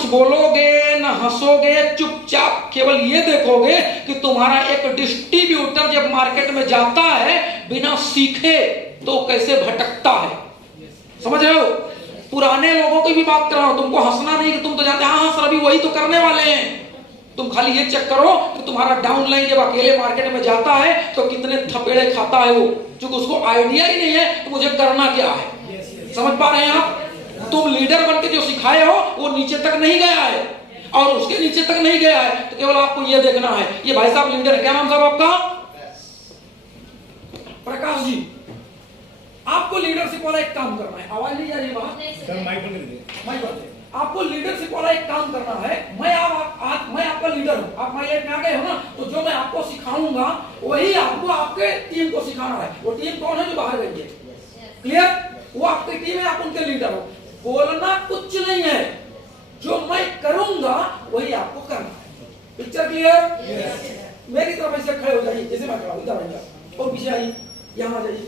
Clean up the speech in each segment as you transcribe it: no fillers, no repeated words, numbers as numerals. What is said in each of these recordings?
कुछ बोलोगे न हंसोगे, चुपचाप केवल ये देखोगे कि तुम्हारा एक डिस्ट्रीब्यूटर जब मार्केट में जाता है बिना सीखे तो कैसे भटकता है। समझ रहे हो? पुराने लोगों की भी बात कर रहा हूं, तुमको हंसना नहीं कि तुम तो जानते हाँ सर अभी वही तो करने वाले हैं। तुम खाली ये चेक करो कि तुम्हारा डाउनलाइन जब अकेले मार्केट में जाता है तो कितने थपेड़े खाता है वो, क्योंकि उसको आइडिया ही नहीं है कि मुझे करना क्या है। समझ पा रहे हैं आप? तुम लीडर बन के जो सिखाए हो वो नीचे तक नहीं गया है, और उसके नीचे तक नहीं गया है, तो केवल आपको ये देखना है। ये भाई साहब लीडर है, क्या नाम साहब आपका? प्रकाश जी। आपको लीडरशिप वाला एक काम करना है। आवाज नहीं जा रही बात? आपको लीडरशिप वाला एक काम करना है। मैं आपका लीडर हूं, आप माई लाइफ में आ गए हो ना, तो जो मैं आपको सिखाऊंगा वही आपको आपके टीम को सिखाना है। वो टीम कौन है? जो बाहर गई है। क्लियर? वो आपकी टीम है, आप उनके लीडर हो। बोलना कुछ नहीं है, जो मैं करूंगा वही आपको करना है। Picture clear? मेरी तरफ ऐसे खड़े हो जाइए, जैसे मैं खड़ा हूं, इधर आइए और पीछे आइए, यहां आ जाइए,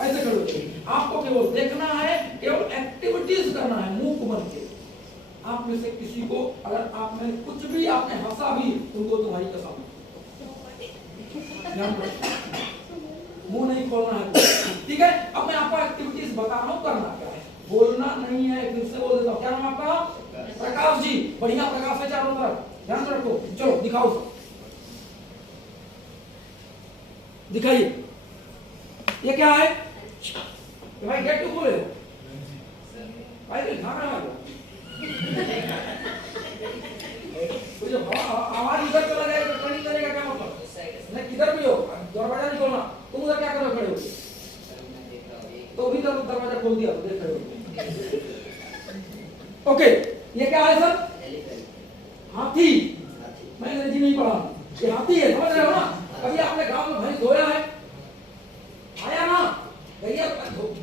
ऐसे खड़े हो जाइए। आपको केवल देखना है, केवल एक्टिविटीज करना है मूक बन के। आप में से किसी को अगर आप में कुछ भी आपने हंसा भी, तुमको तुम्हारी कसम, मुंह नहीं खोलना है, ठीक है? अब मैं आपको एक्टिविटीज बता रहा हूं, करना क्या है, बोलना नहीं है। फिर से बोल देता हूं, क्या नाम आपका? प्रकाश जी। बढ़िया प्रकाश है चारों तरफ, ध्यान रखो। चलो दिखाओ, दिखाइए ये क्या है भाई? गेट टू बोले भाई, दिखा रहा है तो आवाज इधर चला जाएगा, ट्रेनिंग करेगा क्या मतलब? नहीं, किधर भी हो दरवाजा नहीं खोलना। तुम उधर क्या कर रहे हो? खड़े हो तो भी दरवाजा खोल दिया तो देख रहे हो। ओके, ये क्या है सर? हाथी। मैं अंग्रेजी नहीं पढ़ा, ये हाथी है, समझ रहे हो ना? कभी आपने गांव में भैंस धोया है? आया ना? भैया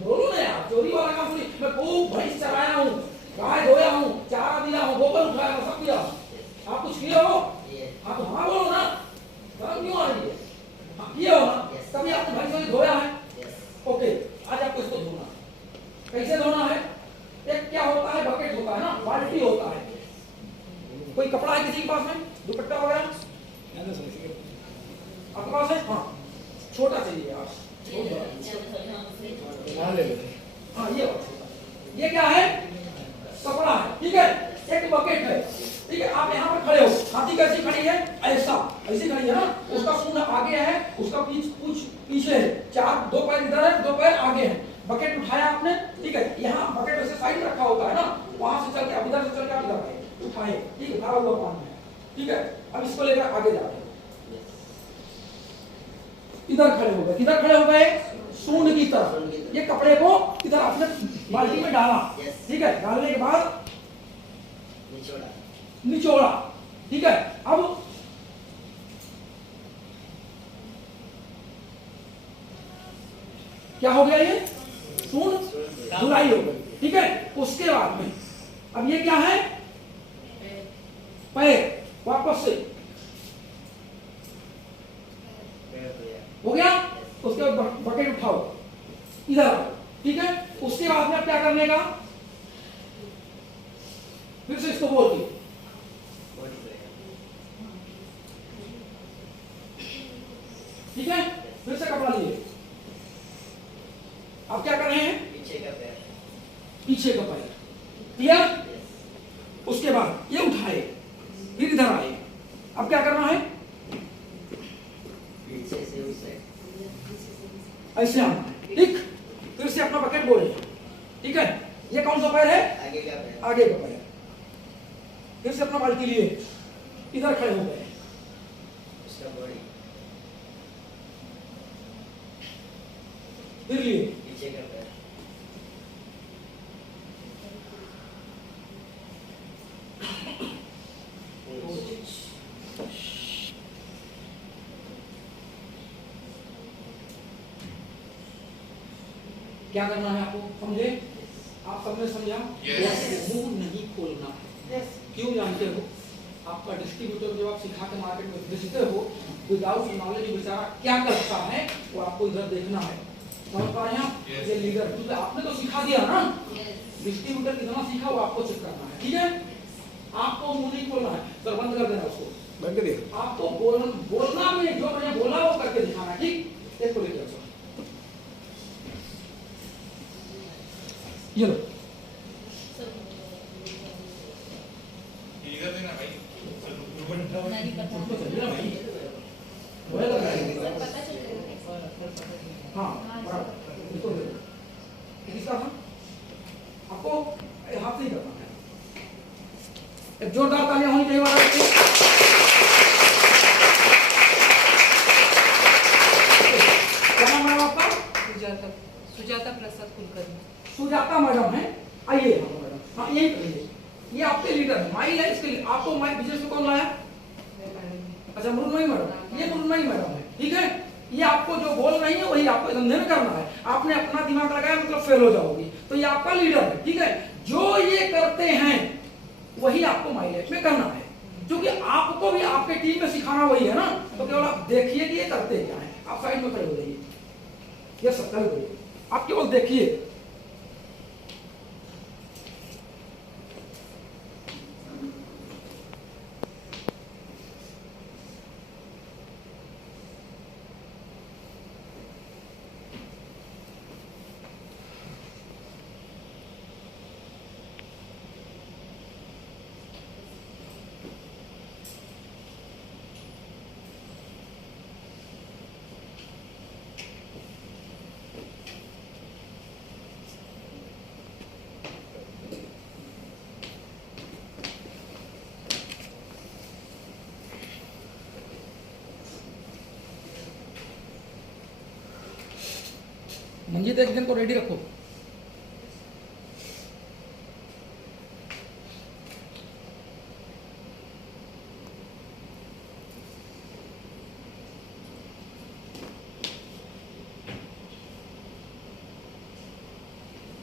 बोलो ना यार, चोरी वाला काम सुनी। मैं खूब भैंस चराया हूँ, गाय धोया हूँ, चारा दिया हूँ, गोबर उठाया हूँ, सब दिया। आप कुछ किए हो? आप हाँ बोलो ना, शर्म क्यों आ रही है? हाँ किए हो ना? कभी आपने भैंस धोया है? ओके, आज आपको इसको धोना। कैसे धोना है? एक क्या होता है, बकेट होता है ना, बाल्टी होता है। कोई कपड़ा है किसी के पास में, दुपट्टा वगैरह आपके पास है? हाँ, छोटा चाहिए आप। हाँ ये क्या है? कपड़ा है, ठीक है? एक बकेट है, ठीक है? आप यहाँ पर खड़े हो, हाथी कैसी खड़ी है? ऐसा, ऐसी खड़ी है ना? उसका सूंड आगे है, उसका पूंछ पीछे है, दो पैर इधर है, दो पैर आगे है। बकेट उठाया आपने, ठीक है? यहाँ बकेट ऐसे साइड रखा होता है ना, वहां से चल के, अब इधर से चल के आप इधर आए, उठाए, ठीक है? भरा हुआ पानी है, ठीक है? अब इसको लेकर आगे जा रहे हैं, इधर खड़े हो गए। किधर खड़े हो गए? सूंड की तरफ। ये कपड़े को इधर आपने बाल्टी में डाला, ठीक है? डालने के बाद निचोड़ा, ठीक है? अब क्या हो गया? ये सूंड धुलाई हो गई, ठीक है? उसके बाद में अब ये क्या है? पैर। वापस से हो गया। उसके बाद बकेट उठाओ, इधर, ठीक है? उसके बाद में अब क्या करने का? फिर से इसको बोल दी, ठीक है? फिर से कपड़ा लिए, अब क्या कर रहे हैं? पीछे का पैर। क्लियर? उसके बाद ये उठाए, फिर इधर आए। अब क्या करना है? ऐसे आना है, ठीक? फिर से अपना बकेट बोले, ठीक है? ये कौन सा पैर है? आगे का पैर। आगे का पैर। फिर से अपना बाल्टी लिए, इधर खड़े हो गए, फिर लिए पीछे का पैर, क्या करना है आपको? समझे? आप सबने समझा? मुंह नहीं खोलना है। क्यों जानते हो? आपका डिस्ट्रीब्यूटर जब आप सिखा के मार्केट में भेजते हो, विदाउट नॉलेज बेचारा क्या करता है वो आपको इधर देखना है। समझ पा रहे हैं आप? ये लीडर, क्योंकि आपने तो सिखा दिया ना, डिस्ट्रीब्यूटर कितना सीखा वो आपको चेक करना है, ठीक है? आपको मुंह नहीं खोलना है, सर बंद कर देना उसको, बंद कर दिया। आपको बोलना भी जो मैंने बोला वो करके दिखाना, ठीक। एक को लेकर चलो, ये लो इधर देना भाई, नहीं पता भाई, पता चल हाँ बराबर, इसको दे दो। किसका था? आपको हाथ नहीं करना है। एक जोरदार तालियां होनी चाहिए वाला व्यक्ति। क्या नाम है आपका? सुजाता प्रसाद कुलकर्णी। सुजाता मैडम है, आइए मैडम, हाँ यही करिए, ये आपके लीडर है, माई लाइफ के लिए आपको माई बिजनेस में कौन लाया? अच्छा मृण्मयी मैडम, ये मृण्मयी मैडम है, ठीक है। ये आपको जो बोल रही है वही आपको धंधे में करना है, आपने अपना दिमाग लगाया मतलब फेल हो जाओगी, तो ये आपका लीडर है, ठीक है। जो ये करते हैं वही आपको माई लाइफ में करना है, क्योंकि आपको भी आपके टीम में सिखाना वही है ना, तो केवल आप देखिए कि ये करते क्या है। आप साइड में खड़े हो जाइए, ये सब खड़े हो जाइए, आप केवल देखिए। मंजीत एक जन को रेडी रखो।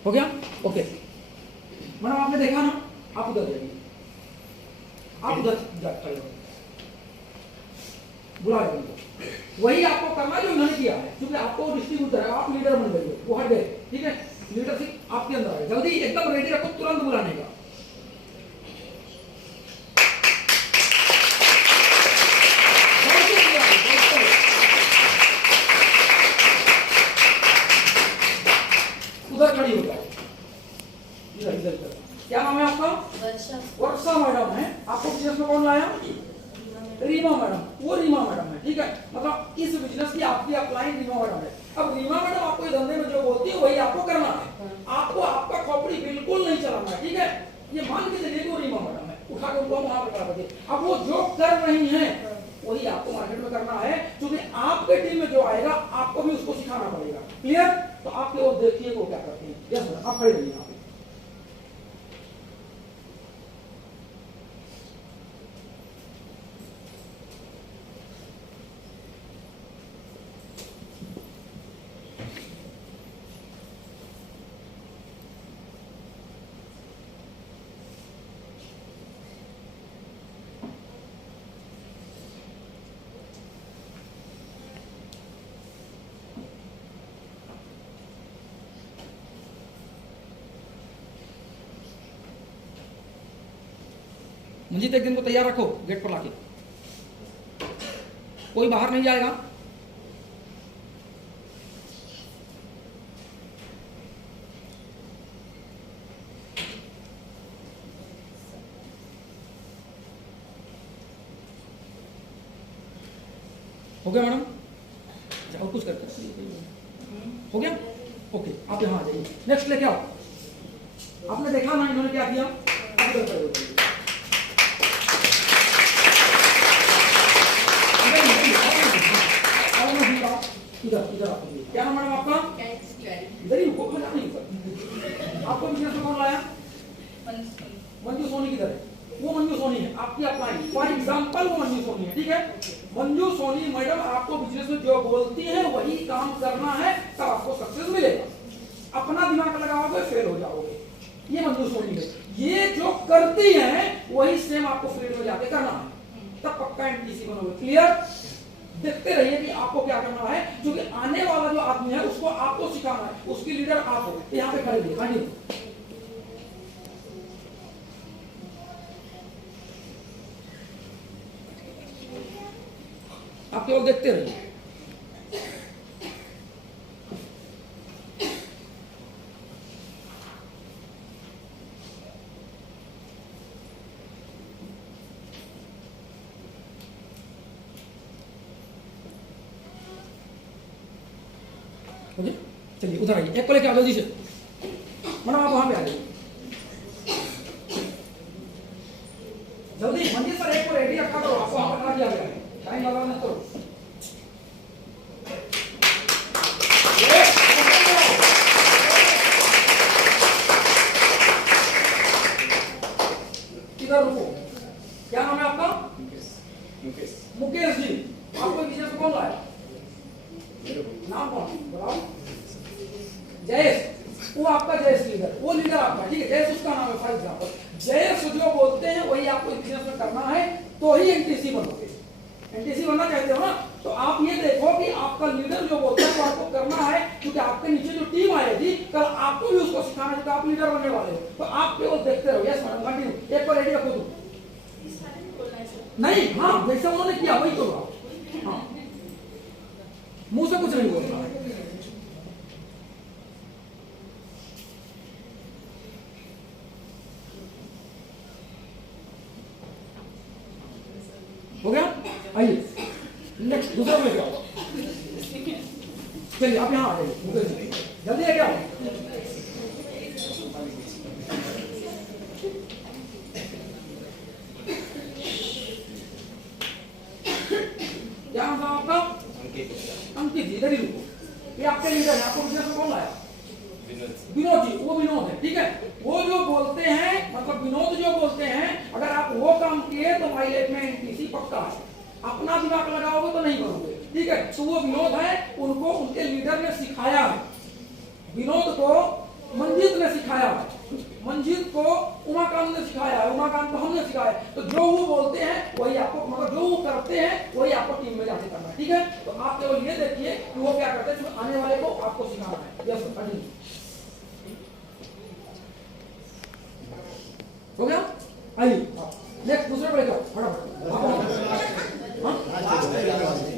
हो गया? ओके मैडम, आपने देखा ना, आप उधर जाइए, आप उधर खड़े हो, बुला उनको। वही आपको करना जो इन्होंने किया है, क्योंकि आपको डिस्ट्रीब्यूटर है, आप लीडर बन गए, वो हट गए, ठीक है। लीडरशिप आपके अंदर है, जल्दी एकदम रेडी रखो, तुरंत बुलाने का। उधर खड़ी हो जाए, इधर इधर इधर। क्या नाम है आपका? वर्षा मैडम है। आपको बिजनेस में कौन लाया? रीमा मैडम, वो रीमा मैडम है, ठीक है। मतलब इस बिजनेस की आपकी अपलाइन रीमा मैडम है। अब रीमा मैडम आपको ये धंधे में जो बोलती है वही आपको करना है, आपको आपका खोपड़ी बिल्कुल नहीं चलाना है, ठीक है। ये मान के चलिए वो रीमा मैडम है, उठा के उनको वहां पर करा दीजिए। अब वो जो कर रही है वही आपको मार्केट में करना है, क्योंकि आपके टीम में जो आएगा आपको भी उसको सिखाना पड़ेगा। क्लियर? तो आपके और देखिए वो क्या करते हैं। यस मैडम, आप खड़े रहिए यहाँ पे। मंजीत एक दिन को तैयार रखो, गेट पर लाके, कोई बाहर नहीं जाएगा। हो गया मैडम? और कुछ करते हो गया? ओके, आप यहाँ आ जाइए, नेक्स्ट लेके आओ। आपने देखा ना इन्होंने क्या किया? इधर इधर आपको क्या नाम मैडम आपका? इधर ही रुको, मजा नहीं सर। आपको बिजनेस में कौन लाया? मंजू सोनी किधर है? वो मंजू सोनी है आपकी अपलाइन, फॉर एग्जांपल वो मंजू सोनी है, ठीक है। मंजू सोनी मैडम आपको बिजनेस में जो बोलती है वही काम करना है, तब आपको सक्सेस मिलेगा। अपना दिमाग लगाओगे फेल हो जाओगे। ये मंजू सोनी है, ये जो करती है वही सेम आपको फील्ड में जाके करना है, तब पक्का एमटीसी बनोगे। क्लियर? देखते रहिए कि आपको क्या करना है, क्योंकि आने वाला जो आदमी है उसको आपको सिखाना है, उसकी लीडर आप हो। यहाँ पे खड़े रहिए, आप केवल देखते रहिए। चलिए उधर आइए, एक को लेके आओ जल्दी से। मैडम आप वहां पे आ जाइए जल्दी। मंदिर सर एक को रेडी रखा करो, आपको वहां पर खड़ा किया गया है, टाइम लगा मत करो। इधर रुको, क्या नाम है आपका? मुकेश जी। आपको बिजनेस कौन लाया? नाम कौन बताओ? जयेश, वो आपका जयेश लीडर, वो लीडर आपका, ठीक है, जयेश उसका नाम है फॉर एग्जांपल। जयेश जो बोलते हैं वही आपको बिजनेस में करना है, तो ही एनटीसी बनोगे। एनटीसी बनना चाहते हो ना, तो आप ये देखो कि आपका लीडर जो बोलता है वो आपको करना है, क्योंकि आपके नीचे जो टीम आएगी कल आपको भी उसको सिखाना है, तो आप लीडर बनने वाले हो, तो आप केवल देखते रहो। यस मैडम कंटिन्यू, एक को रेडी रखो तुम। नहीं, हाँ जैसे उन्होंने किया वही तो, हाँ मुंह से कुछ नहीं बोलना। हो गया? आइए नेक्स्ट दूसरा में क्या? चलिए आप यहाँ आ जाइए, जल्दी है क्या? क्या नाम था आपका? अंकित जी। इधर ही रुको, ये आपके लीडर है, आपको बिजनेस में कौन लाया? विनोद जी। वो विनोद है, ठीक है। वो जो बोलते हैं, मतलब विनोद जो बोलते हैं, अगर आप वो काम किए तो माइलेज में एनटीसी पक्का है। अपना दिमाग लगाओगे तो नहीं बनोगे, ठीक है। तो वो विनोद है, उनको उनके लीडर ने सिखाया है। विनोद को मंजीत ने सिखाया है, मंजीत को उमाकांत ने सिखाया है, उमाकांत को हमने सिखाया है। तो जो वो बोलते हैं वही आपको, मतलब जो वो करते हैं वही आपको टीम में जाके करना है, ठीक है। तो आप केवल ये देखिए कि वो क्या करते हैं, आने वाले को आपको सिखाना है। यस सर, हो गया? आइए नेक्स्ट दूसरे पे जाओ फटाफट।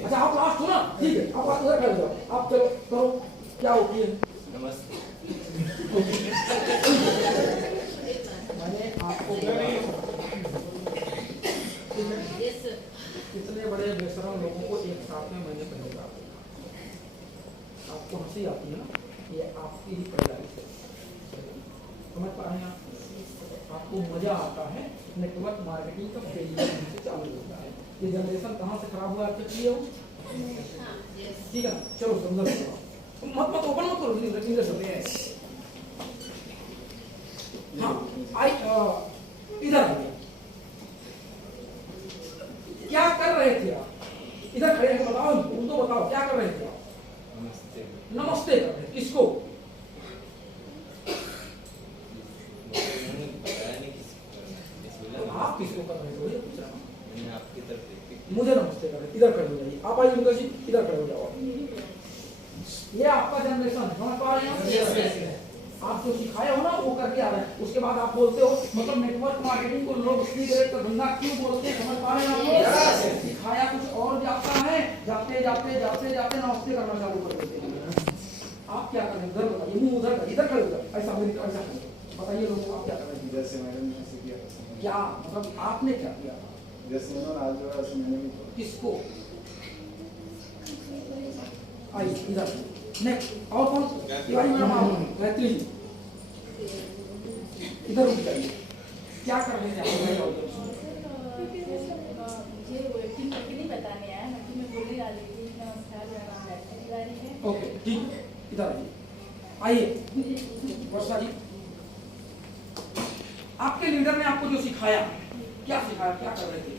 अच्छा आप लास्ट हो ना, ठीक है, आप उधर खड़े जाओ, आप चलो करो क्या होती है। नमस्ते। मैंने आपको कितने बड़े बेशरम लोगों को एक साथ में मैंने पहले कहा, आपको हंसी आती है ना, ये आपकी ही पहचान से समझ पा रहे हैं आप? आपको मजा आता है, नेटवर्क मार्केटिंग का फेलियर से चालू होता है। ये जनरेशन कहाँ से खराब हुआ आपके लिए हो, ठीक है। चलो समझो, मत ओपन मत करो, इंग्लिश हाँ आई इधर आइए। क्या कर रहे थे आप? इधर खड़े हैं, बताओ उनको, बताओ क्या कर रहे थे आप? नमस्ते। नमस्ते कर रहे, किसको? आप किसको कर रहे हो ये पूछ रहा हूँ। मैंने आपकी तरफ देखी। मुझे नमस्ते कर रहे, इधर खड़े हो जाइए। आप आइए मुकेश जी, इधर खड़े हो जाओ। ये आपका जनरेशन है, समझ पा रहे हैं? आप जो सिखाए हो ना वो करके आ रहे हैं, उसके बाद आप बोलते हो, मतलब नेटवर्क मार्केटिंग को लोग सी ग्रेड का धंधा क्यों बोलते हैं, समझ पा रहे हैं आप? सिखाया कुछ और जाता है, जाते जाते जाते जाते नमस्ते करना चालू कर देते हैं। आप क्या कर रहे हैं? उधर बताइए, मुंह उधर कर, इधर खड़े हो जाओ, ऐसा मेरी ऐसा बताइए लोगों को आप क्या कर रहे हैं? जैसे मैडम ने ऐसे किया था, क्या मतलब आपने क्या किया था? जैसे उन्होंने आज जो है ऐसे मैंने भी किया। किसको? आइए इधर नेक्स्ट। और कौन? तिवारी मैडम आप, गायत्री जी इधर रुक जाइए। क्या कर रहे थे आप? ओके ठीक है, इधर आइए। आइए वर्षा जी, आपके लीडर ने आपको जो सिखाया, क्या सिखाया, क्या कर रहे थे?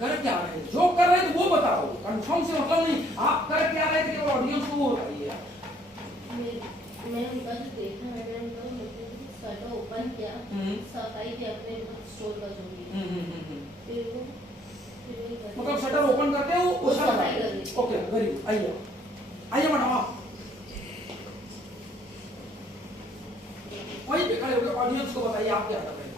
कर क्या रहे थे? जो कर रहे थे वो बताओ, कंफर्म से मतलब नहीं, आप कर क्या रहे थे, ऑडियंस को वो बताइए। मैं उनका जो देखा, मैंने उनका शटर ओपन किया, सफाई थी अपने स्टोर का जो भी, फिर वो मतलब शटर ओपन करके वो सफाई कर दी। Okay very good. आइए आइए मैडम आप वहीं पे खड़े होकर ऑडियंस को बताइए आप क्या कर रहे हैं।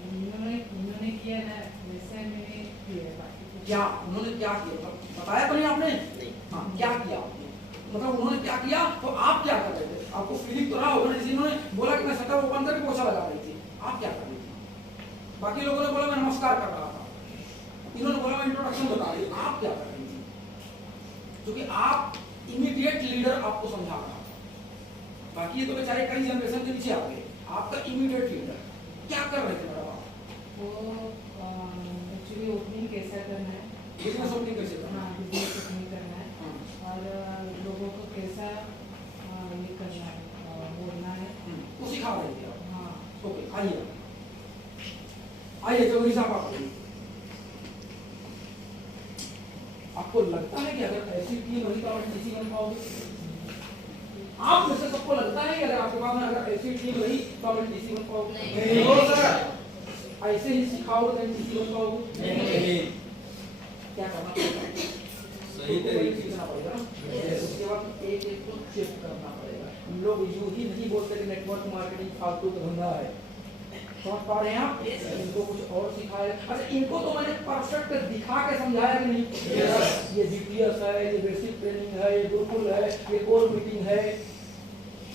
उन्होंने किया ना वैसे मैंने किया बाकी कुछ क्या उन्होंने क्या किया, मतलब बताया तो नहीं आपने? नहीं। हाँ, क्या किया आपने? मतलब उन्होंने क्या किया तो आप क्या कर रहे थे? आपको फीलिंग तो रहा होगा ना, जैसे इन्होंने बोला कि मैं शटर ओपन करके पोछा लगा रही थी, आप क्या कर रही थी? बाकी लोगों ने बोला मैं नमस्कार कर रहा था, इन्होंने बोला मैं इंट्रोडक्शन बता रही, आप क्या कर रही थी? क्योंकि आप इमीडिएट लीडर आपको समझा रहा था, बाकी ये तो बेचारे कई जनरेशन के पीछे आ गए, आपका इमीडिएट लीडर क्या कर रहे थे मैडम आप? वो एक्चुअली ओपनिंग कैसा करना है, बिजनेस ओपनिंग कैसे करना? हाँ बिजनेस ओपनिंग करना है हाँ। और लोगों को कैसा ये करना है, बोलना है। वो सिखा रहे थे आप? हाँ ओके, आइए आइए चौधरी साहब, आपको लगता है कि अगर ऐसी टीम रही तो आप डीसी बन पाओगे? आप में से सबको लगता है कि अगर आपके पास में अगर ऐसी टीम रही तो आप डीसी बन पाओगे? नहीं। हो सर, ऐसे ही सिखाओगे तो डीसी बन पाओगे? नहीं। क्या करना पड़ेगा? सही तरीके सीखना पड़ेगा ना, उसके बाद एक एक को शिफ्ट करना पड़ेगा। लोग यूं ही नहीं बोलते कि नेटवर्क मार्केटिंग फालतू का धंधा है, समझ पा रहे हैं आप? इनको कुछ और सिखाया। अच्छा, इनको तो मैंने परफेक्ट दिखा के समझाया कि नहीं? ये जीपीएस है, ये बेसिक ट्रेनिंग है, ये गुरुकुल है, ये कोर मीटिंग है,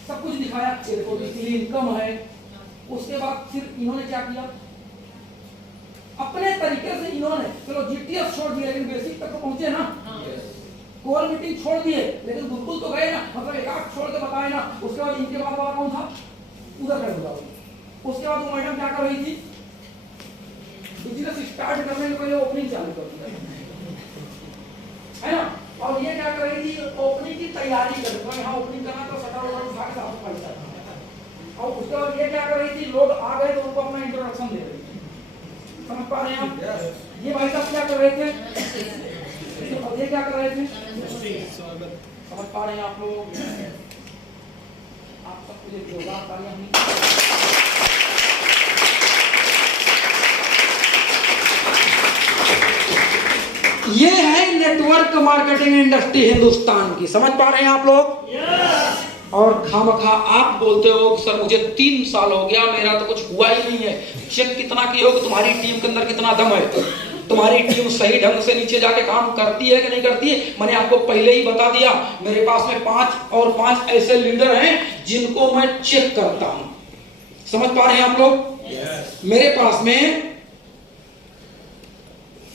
सब कुछ दिखाया। ये देखो वीकली इनकम है। उसके बाद फिर इन्होंने क्या किया, अपने तरीके से इन्होंने चलो जीटीएस छोड़ दिया लेकिन बेसिक तक तो पहुंचे ना, कोर मीटिंग छोड़ दिए लेकिन गुरुकुल तो गए ना, मतलब एक आध छोड़ के बताए ना। उसके बाद इनके बाद वाला कौन था, उधर खड़े हो जाओगे। उसके बाद वो मैडम क्या कर रही थी, बिजनेस स्टार्ट करने के पहले ओपनिंग चालू कर दिया है ना, और ये क्या कर रही थी, ओपनिंग की तैयारी कर रही थी। यहाँ ओपनिंग करना तो शटर वटर उठा के साफ सफाई करना। और उसके बाद ये क्या कर रही थी, लोग आ गए तो उनको अपना इंट्रोडक्शन दे रही थी। समझ पा रहे हैं आप? ये भाई साहब क्या कर रहे थे, और ये क्या कर रहे थे, समझ पा रहे हैं आप लोग? आप सबको ये जोरदार तालियां होनी। ये है नेटवर्क मार्केटिंग इंडस्ट्री हिंदुस्तान की, समझ पा रहे हैं आप लोग? और खामखा आप बोलते हो कि सर मुझे 3 साल हो गया, मेरा तो कुछ हुआ ही नहीं है। चेक कितना किए हो कि तुम्हारी टीम के अंदर कितना दम है, तुम्हारी टीम सही ढंग से नीचे जाके काम करती है कि नहीं करती है? मैंने आपको पहले ही बता दिया, मेरे पास में 5 ऐसे लीडर हैं जिनको मैं चेक करता हूं। समझ पा रहे हैं आप लोग? मेरे पास में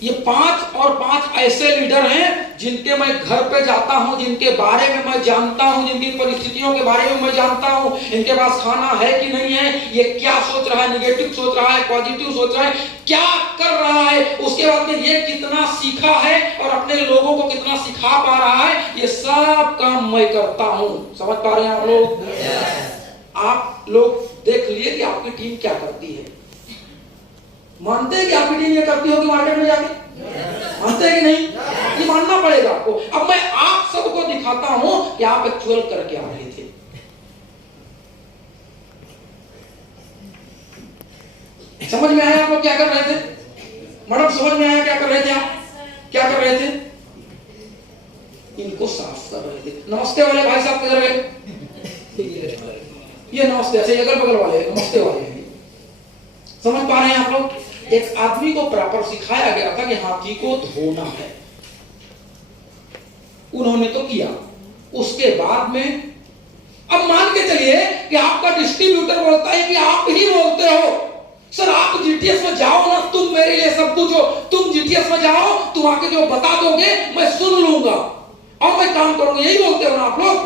ये 5 ऐसे लीडर हैं जिनके मैं घर पे जाता हूं, जिनके बारे में मैं जानता हूं, जिनकी परिस्थितियों के बारे में मैं जानता हूं, इनके पास खाना है कि नहीं है, ये क्या सोच रहा है, निगेटिव सोच रहा है, पॉजिटिव सोच रहा है, क्या कर रहा है, उसके बाद में ये कितना सीखा है और अपने लोगों को कितना सिखा पा रहा है, ये सब काम मैं करता हूं। समझ पा रहे हैं आप लोग? आप लोग देख लिए कि आपकी टीम क्या करती है। मानते हैं कि आपकी टीम ये करती होगी मार्केट में जाके? मानते हैं कि नहीं? ये मानना पड़ेगा आपको। अब मैं आप सबको दिखाता हूं कि आप एक्चुअल करके आ रहे थे। समझ में आया आप लोग क्या कर रहे थे? मैडम समझ में आया क्या कर रहे थे आप? क्या कर रहे थे? इनको साफ कर रहे थे। नमस्ते वाले भाई साहब किधर गए? ये नमस्ते, अच्छा अगल बगल वाले नमस्ते वाले हैं। समझ पा रहे हैं आप लोग? एक आदमी को प्रॉपर सिखाया गया था कि हाथी को धोना है, उन्होंने तो किया। उसके बाद में अब मान के चलिए कि आपका डिस्ट्रीब्यूटर बोलता है कि आप ही बोलते हो सर आप जीटीएस में जाओ ना, तुम मेरे लिए सब कुछ हो, तुम जीटीएस में जाओ, तुम आके जो बता दोगे मैं सुन लूंगा और मैं काम करूंगा, यही बोलते हो ना आप लोग?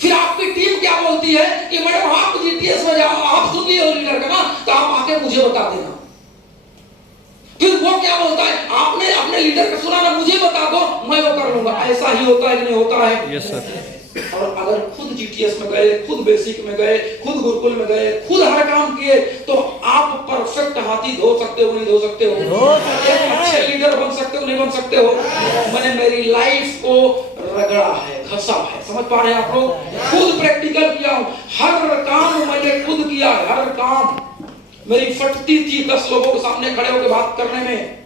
फिर आपकी टीम क्या बोलती है कि मैडम आप जीटीएस में जाओ, आप सुन लिए लीडर का ना, तो आप आके मुझे बता देना। फिर वो क्या बोलता है, आपने अपने लीडर का सुना ना, मुझे बता दो, मैं वो कर लूंगा। ऐसा ही होता है कि नहीं होता है? Yes sir. और अगर खुद जीटीएस में गए, खुद बेसिक में गए, खुद गुरुकुल में गए, खुद हर काम किए, तो आप परफेक्ट हाथी धो सकते हो नहीं धो सकते हो? एक अच्छे लीडर बन सकते हो नहीं बन सकते हो? मैंने मेरी लाइफ को रगड़ा है, घसा है। समझ पा रहे हैं आप लोग? खुद प्रैक्टिकल किया हूं, हर काम मैंने खुद किया है, हर काम। मेरी फटती थी 10 लोगों के सामने खड़े होकर बात करने में,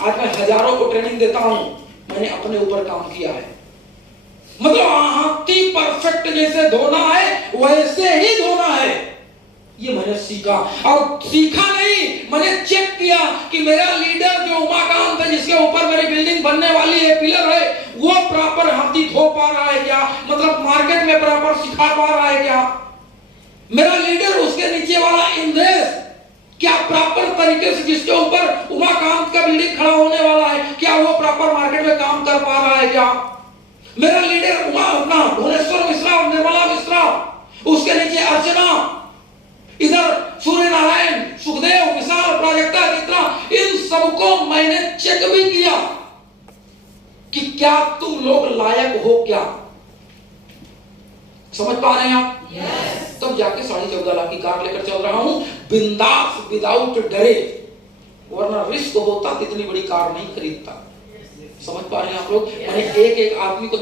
आज मैं हजारों को ट्रेनिंग देता हूं। मैंने अपने ऊपर काम किया है। मतलब हाथी परफेक्ट जैसे धोना है वैसे ही धोना है, ये मैंने सीखा, और सीखा नहीं, मैंने चेक किया कि मेरा लीडर जो उमाकांत है, जिसके ऊपर मेरी बिल्डिंग बनने वाली है, पिलर है, वो प्रॉपर हाथी धो पा रहा है क्या, मतलब मार्केट में प्रॉपर सिखा पा रहा है क्या, मेरा लीडर उसके नीचे वाला इंद्रेश क्या प्रॉपर तरीके से, जिसके ऊपर उमाकांत का बिल्डिंग खड़ा होने वाला है, क्या वो प्रॉपर मार्केट में काम कर पा रहा है क्या, मेरा लीडर उमा अपना भुवनेश्वर मिश्रा और निर्मला मिश्रा, उसके नीचे अर्चना, इधर सूर्य नारायण, सुखदेव, विशाल, प्राजक्ता, कितना, इन सबको मैंने चेक भी किया कि क्या तुम लोग लायक हो क्या, समझ पा रहे हैं आप? तब जाके 14.5 लाख की कार लेकर चल रहा हूं, बिंदास, विदाउट डरे, वरना रिस्क होता तो इतनी बड़ी कार नहीं खरीदता। समझ पा रहे हैं आप लोग? मैंने एक एक आदमी को